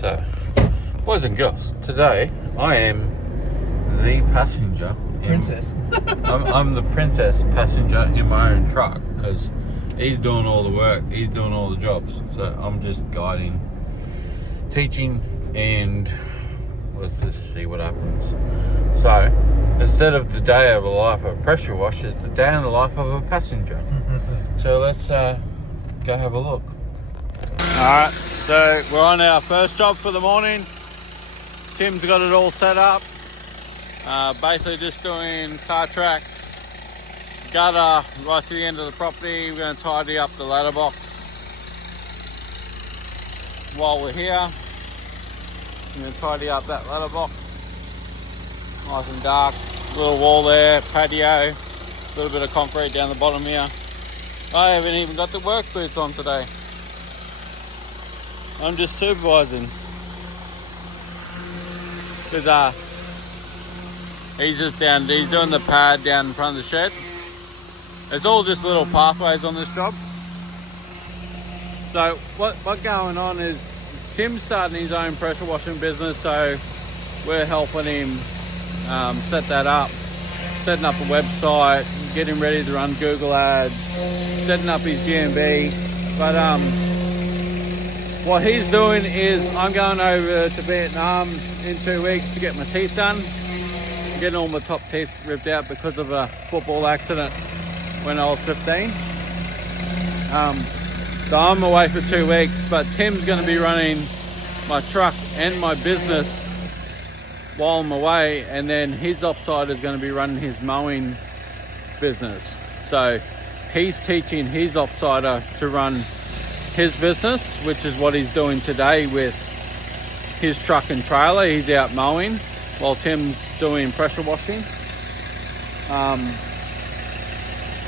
So, boys and girls, today I am the passenger. Princess. I'm the princess passenger in my own truck because he's doing all the work, he's doing all the jobs. So I'm just guiding, teaching, and let's just see what happens. So instead of the day of the life of a pressure wash, it's the day in the life of a passenger. So let's go have a look. Alright, so we're on our first job for the morning. Tim's got it all set up. Basically just doing car tracks, gutter right to the end of the property. We're going to tidy up the ladder box while we're here. I'm going to tidy up that ladder box, nice and dark. Little wall there, patio, a little bit of concrete down the bottom here. I haven't even got the work boots on today. I'm just supervising. Because he's just down, he's doing the pad down in front of the shed. It's all just little pathways on this job. So what going on is Tim's starting his own pressure washing business, so we're helping him set that up, setting up a website, getting ready to run Google ads, setting up his GMB. But what he's doing is I'm going over to Vietnam in 2 weeks to get my teeth done. I'm getting all my top teeth ripped out because of a football accident when I was 15. So I'm away for 2 weeks, but Tim's going to be running my truck and my business while I'm away, and then his offside is going to be running his mowing business. So he's teaching his offsider to run his business, which is what he's doing today with his truck and trailer. He's out mowing while Tim's doing pressure washing.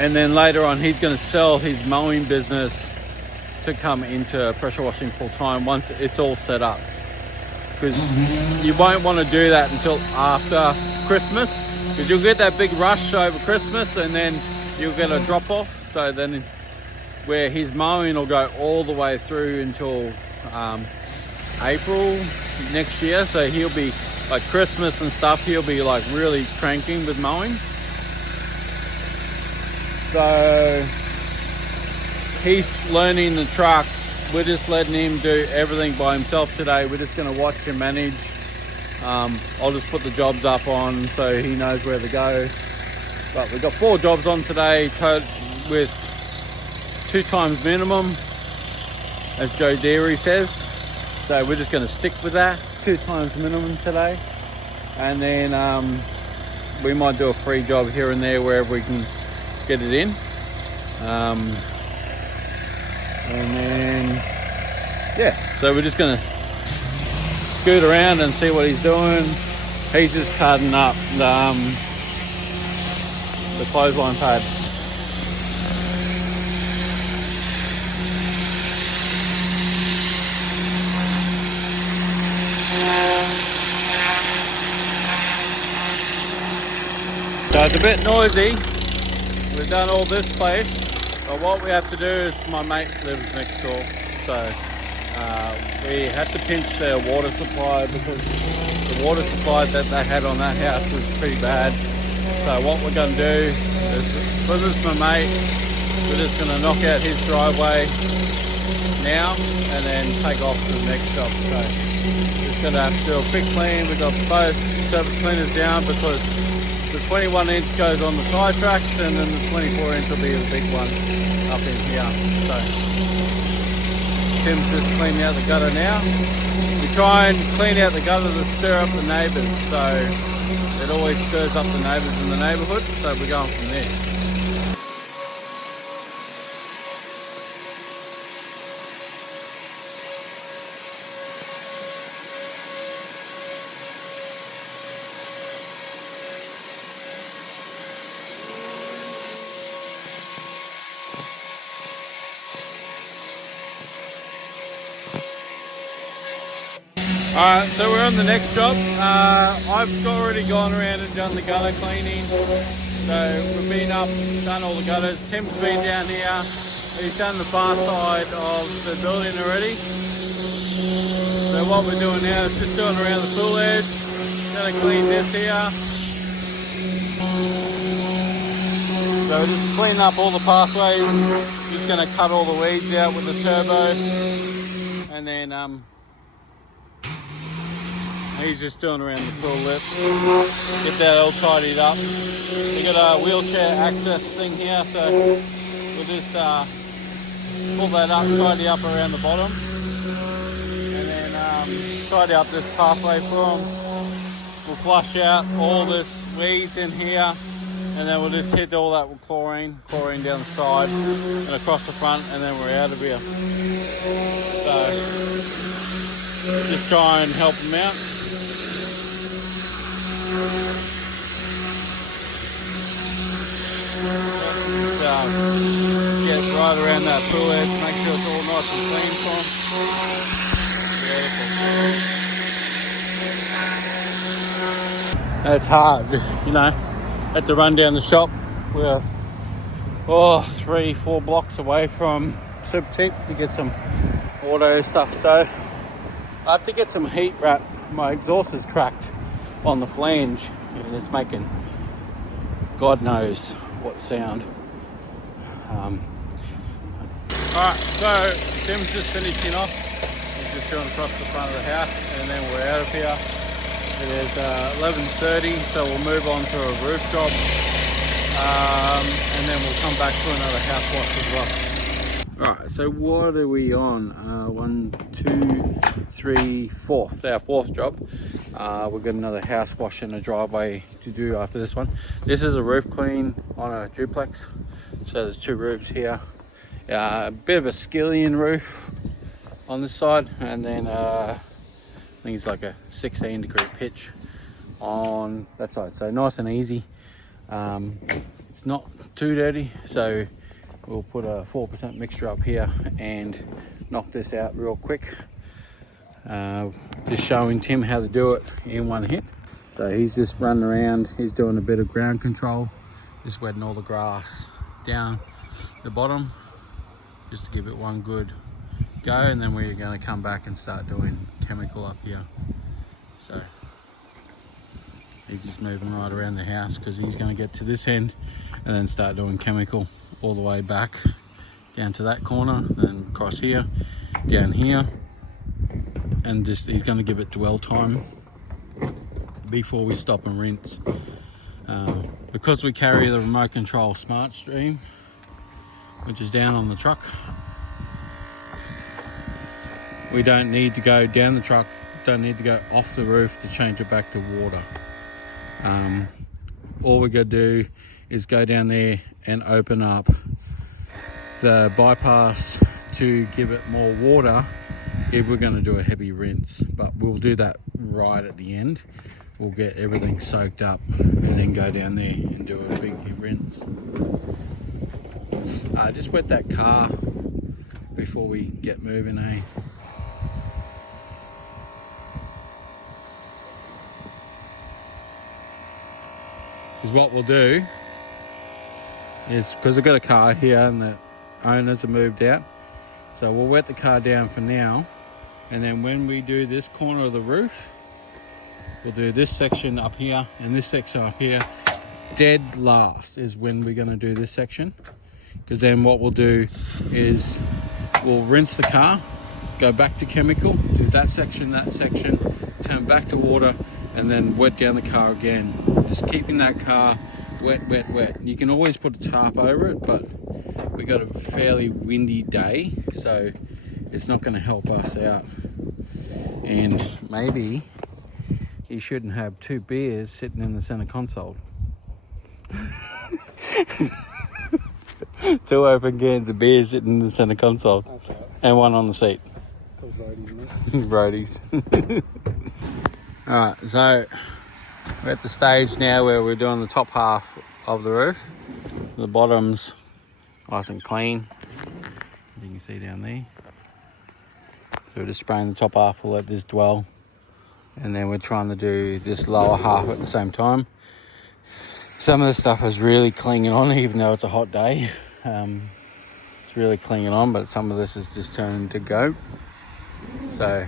And then later on he's going to sell his mowing business to come into pressure washing full time once it's all set up. Because you won't want to do that until after Christmas, because you'll get that big rush over Christmas and then you'll get a drop off. So then where his mowing will go all the way through until April next year. So he'll be like Christmas and stuff, he'll be like really cranking with mowing. So he's learning the truck. We're just letting him do everything by himself today. We're just going to watch and manage. I'll just put the jobs up on so he knows where to go. But we've got 4 jobs on today with 2 times minimum, as Joe Deary says. So we're just going to stick with that, 2 times minimum today. And then we might do a free job here and there wherever we can get it in. And then, yeah, so we're just going to scoot around and see what he's doing. He's just cutting up the clothesline pad. So it's a bit noisy. We've done all this place, but what we have to do is my mate lives next door, so we had to pinch their water supply because the water supply that they had on that house was pretty bad. So what we're going to do is, because it's my mate, we're just going to knock out his driveway now and then take off to the next job. So just going to have to do a quick clean. We've got both surface cleaners down because the 21 inch goes on the side tracks and then the 24 inch will be the big one up in here. So Tim's just cleaning out the gutter now. We try and clean out the gutter to stir up the neighbours, so it always stirs up the neighbours in the neighbourhood, so we're going from there. Alright, so we're on the next job. I've already gone around and done the gutter cleaning. So we've been up, done all the gutters. Tim's been down here. He's done the far side of the building already. So what we're doing now is just doing around the pool edge. Gonna clean this here. So we're just cleaning up all the pathways. Just gonna cut all the weeds out with the turbo, and then he's just doing around the pool lip. Get that all tidied up. We got a wheelchair access thing here, so we'll just pull that up, tidy up around the bottom, and then tidy up this pathway for him. We'll flush out all this weeds in here, and then we'll just hit all that with chlorine down the side and across the front, and then we're out of here. So just try and help him out. Get right around that pool edge, make sure it's all nice and clean for him. It's hard, you know. Had to run down the shop. We're 3-4 blocks away from Super Cheap to get some auto stuff, so I have to get some heat wrap. My exhaust is cracked on the flange and it's making God knows what sound. Alright, so Tim's just finishing off. He's just going across the front of the house, and then we're out of here. It is 11:30, so we'll move on to a roof job, and then we'll come back to another house wash as well. Alright, so what are we on? 1, 2, 3, 4th. Our 4th job. We've got another house wash and a driveway to do after this one. This is a roof clean on a duplex. So there's 2 roofs here. A bit of a skillion roof on this side, and then I think it's like a 16-degree pitch on that side. So nice and easy. It's not too dirty, so we'll put a 4% mixture up here and knock this out real quick. Just showing Tim how to do it in one hit. So he's just running around, he's doing a bit of ground control, just wetting all the grass down the bottom, just to give it one good go, and then we're going to come back and start doing chemical up here. So he's just moving right around the house because he's going to get to this end and then start doing chemical all the way back down to that corner, then across here, down here, and just he's going to give it dwell time before we stop and rinse. Because we carry the remote control smart stream, which is down on the truck, we don't need to go down the truck, don't need to go off the roof to change it back to water. All we got to do is go down there and open up the bypass to give it more water if we're going to do a heavy rinse, but we'll do that right at the end. We'll get everything soaked up and then go down there and do a big rinse. Just wet that car before we get moving, eh? Because what we'll do is, because we've got a car here and the owners have moved out, so we'll wet the car down for now, and then when we do this corner of the roof, we'll do this section up here and this section up here. Dead last is when we're going to do this section, because then what we'll do is we'll rinse the car, go back to chemical, do that section, turn back to water, and then wet down the car again. Just keeping that car wet, wet, wet. You can always put a tarp over it, but we got a fairly windy day, so it's not going to help us out. And maybe you shouldn't have 2 beers sitting in the center console. 2 open cans of beer sitting in the center console. That's right. And 1 on the seat. It's called roadies, isn't it? Roadies. Alright, so we're at the stage now where we're doing the top half of the roof. The bottom's nice and clean, you can see down there. So we're just spraying the top half, we'll let this dwell, and then we're trying to do this lower half at the same time. Some of the stuff is really clinging on, even though it's a hot day. It's really clinging on, but some of this is just turning to goat. So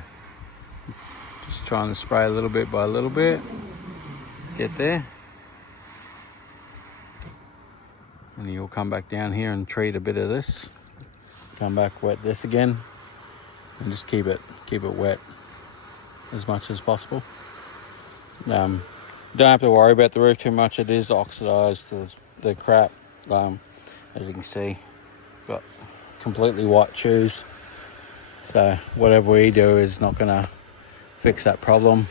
Just trying to spray a little bit by a little bit. Get there. And you'll come back down here and treat a bit of this. Come back, wet this again, and just keep it wet as much as possible. Don't have to worry about the roof too much. It is oxidized to the crap. As you can see, got completely white shoes. So whatever we do is not gonna fix that problem.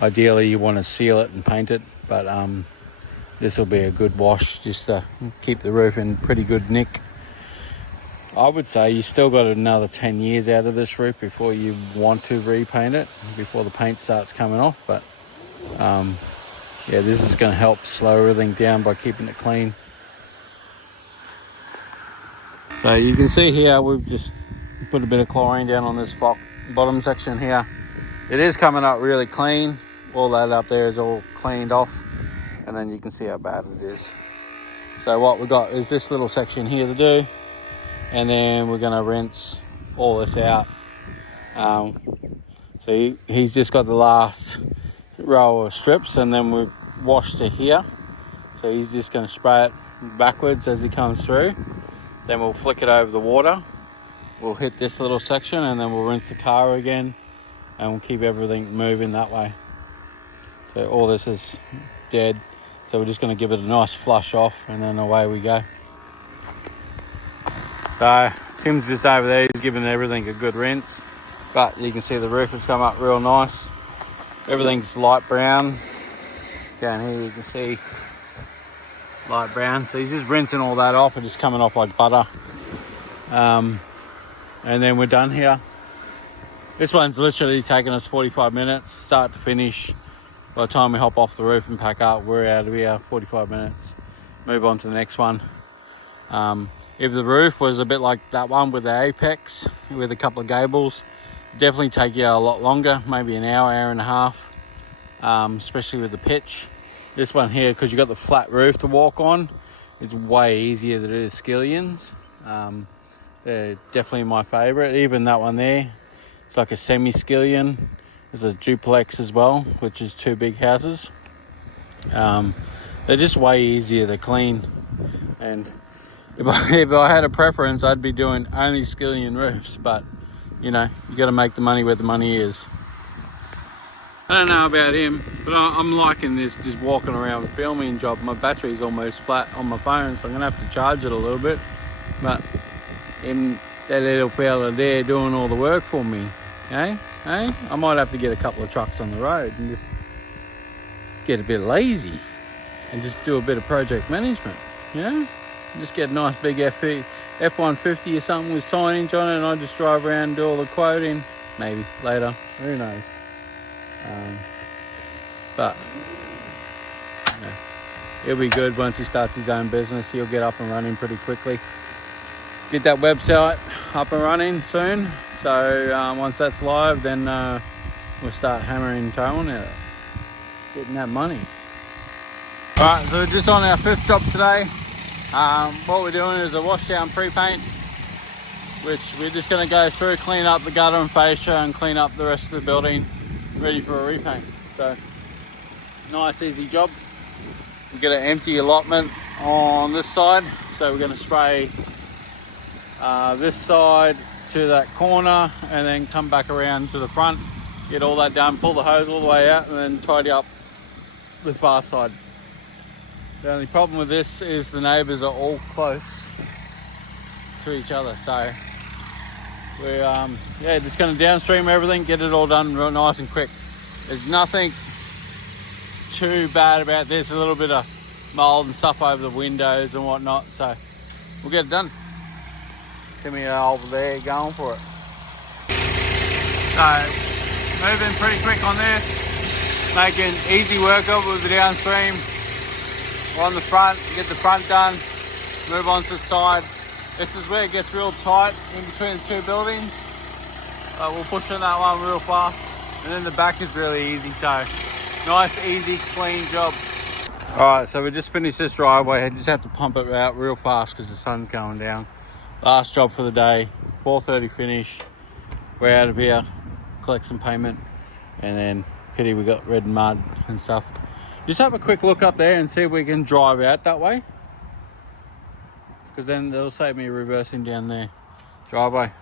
Ideally, you want to seal it and paint it, but this will be a good wash just to keep the roof in pretty good nick. I would say you still got another 10 years out of this roof before you want to repaint it, before the paint starts coming off. But yeah, this is going to help slow everything down by keeping it clean. So you can see here, we've just put a bit of chlorine down on this bottom section here. It is coming up really clean. All that up there is all cleaned off, and then you can see how bad it is. So what we've got is this little section here to do, and then we're going to rinse all this out. So he's just got the last row of strips, and then we've washed to here. So he's just going to spray it backwards as he comes through. Then we'll flick it over the water. We'll hit this little section, and then we'll rinse the car again, and we'll keep everything moving that way. So all this is dead. So we're just going to give it a nice flush off, and then away we go. So Tim's just over there, he's giving everything a good rinse. But you can see the roof has come up real nice. Everything's light brown. Down here you can see light brown. So he's just rinsing all that off and just coming off like butter. And then we're done here. This one's literally taken us 45 minutes, start to finish. By the time we hop off the roof and pack up, we're out of here, 45 minutes. Move on to the next one. If the roof was a bit like that one with the apex, with a couple of gables, definitely take you a lot longer, maybe an hour, hour and a half, especially with the pitch. This one here, because you've got the flat roof to walk on, is way easier to do the skillions. They're definitely my favourite. Even that one there, it's like a semi-skillion. There's a duplex as well, which is 2 big houses. They're just way easier to clean. And if I had a preference, I'd be doing only skillion roofs. But, you know, you got to make the money where the money is. I don't know about him, but I'm liking this just walking around filming job. My battery's almost flat on my phone, so I'm going to have to charge it a little bit. But that little fella there doing all the work for me, eh? I might have to get a couple of trucks on the road and just get a bit lazy and just do a bit of project management, you know? Just get a nice big F-150 or something with signage on it, and I just drive around and do all the quoting. Maybe later, who knows? But you know, it'll be good once he starts his own business. He'll get up and running pretty quickly. Get that website up and running soon. So once that's live, then we'll start hammering towing at it, getting that money. Alright, so we're just on our 5th job today. What we're doing is a wash down pre-paint, which we're just going to go through, clean up the gutter and fascia and clean up the rest of the building, ready for a repaint. So nice easy job. We're going to empty allotment on this side, so we're going to spray this side to that corner and then come back around to the front, get all that done, pull the hose all the way out, and then tidy up the far side. The only problem with this is the neighbours are all close to each other, so we're just going to downstream everything, get it all done real nice and quick. There's nothing too bad about this, a little bit of mould and stuff over the windows and whatnot, so we'll get it done. Timmy over there going for it. So moving pretty quick on this, making easy work of it with the downstream. We're on the front, get the front done, move on to the side. This is where it gets real tight in between the two buildings. We'll push on that one real fast. And then the back is really easy, so nice, easy, clean job. Alright, so we just finished this driveway. I just have to pump it out real fast because the sun's going down. Last job for the day, 4:30 finish. We're out of here. collect some payment, and then pity we got red mud and stuff. Just have a quick look up there and see if we can drive out that way, because then it'll save me reversing down there driveway.